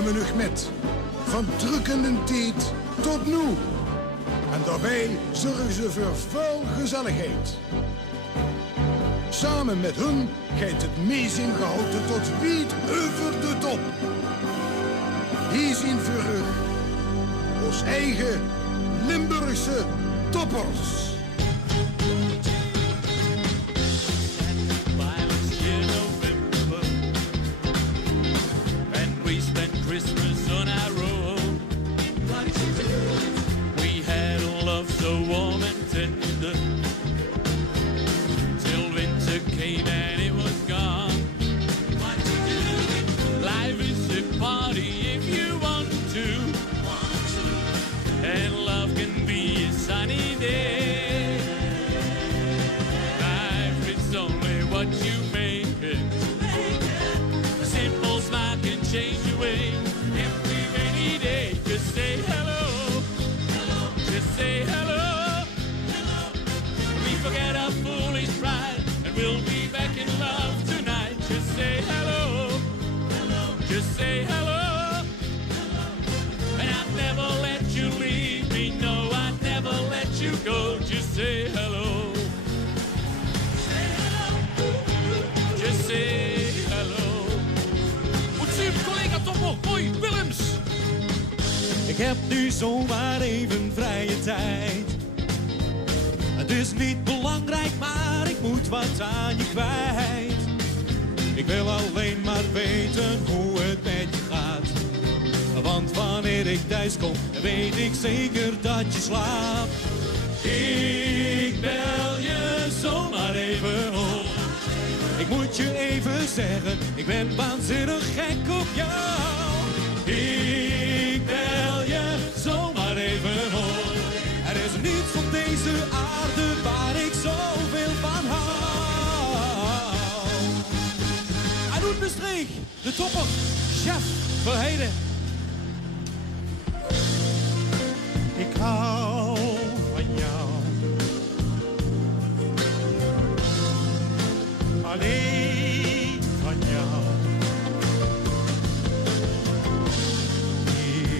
menig met. Van drukkende tijd tot nu. En daarbij zorgen ze voor veel gezelligheid. Samen met hun gaat het meezinggehalte tot wiet over de top. Hier zien voor u ons eigen Limburgse toppers. Christmas on our own. We had a love so warm and tender till winter came and it was gone. Life is a party if you want to, and love can be a sunny day. Life is only what you make it. A simple smile can change your way. Every rainy day, just say hello. Just say hello. We forget our foolish pride, and we'll be back in love tonight. Just say hello. Just say hello. And I'd never let you leave me. No, I'd never let you go. Just say hello. Just say hello. Wat zie je, collega Toppel? Hoi, Willems. Ik heb nu zomaar even vrije tijd. Het is niet belangrijk, maar ik moet wat aan je kwijt. Ik wil alleen maar weten hoe het met je gaat. Want wanneer ik thuis kom, weet ik zeker dat je slaapt. Ik bel je zomaar even op. Ik moet je even zeggen, ik ben waanzinnig gek op jou. Ik bel je zomaar even op. Er is niets op deze aarde waar ik zoveel van hou. Hij doet de streek, de topper, chef Verheiden. Ik hou van jou. Alleen van jou.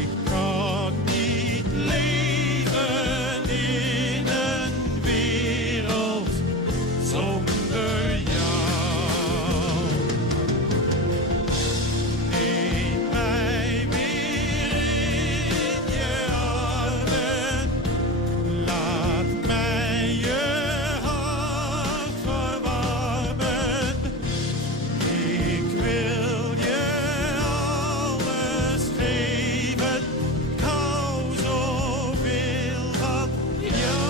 Ik kan niet leven in een wereld zonder jou. Neem mij weer in je armen. Laat mij je hart verwarmen. Ik wil je alles geven. Ik hou zoveel van jou.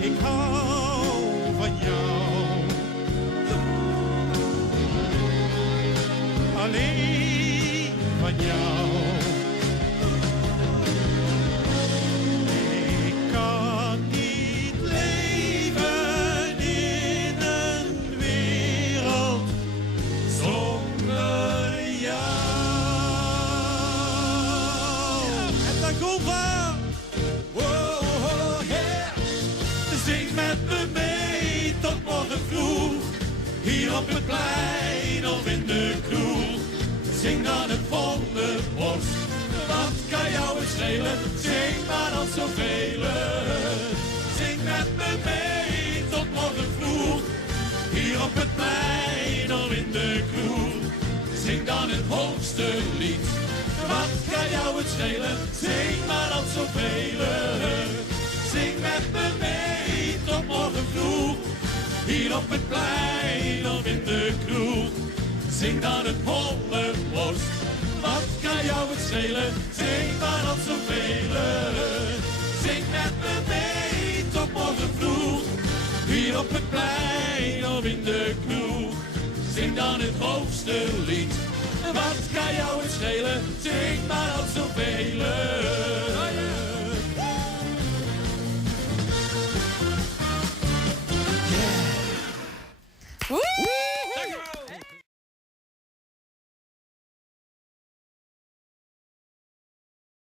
Ik hou van jou. Alleen van jou. Ik kan niet leven in een wereld zonder jou. En dan komt waar. Wow, yeah. Zing met me mee tot morgen vroeg. Hier op het plein of in de kroeg. Zing dan het volle borst. Wat kan jou het schelen? Zing maar dan zoveel. Zing met me mee tot morgen vroeg. Hier op het plein of in de kroeg. Zing dan het hoogste lied. Wat kan jou het schelen? Zing maar dan zoveel. Zing met me mee tot morgen vroeg. Hier op het plein of in de kroeg. Zing dan het holle borst. Wat kan jou het schelen? Zing maar dan zoveel. Zing met me mee tot morgen vroeg. Hier op het plein of in de kroeg. Zing dan het hoogste lied. Wat kan jou het schelen? Zing maar dan zoveel.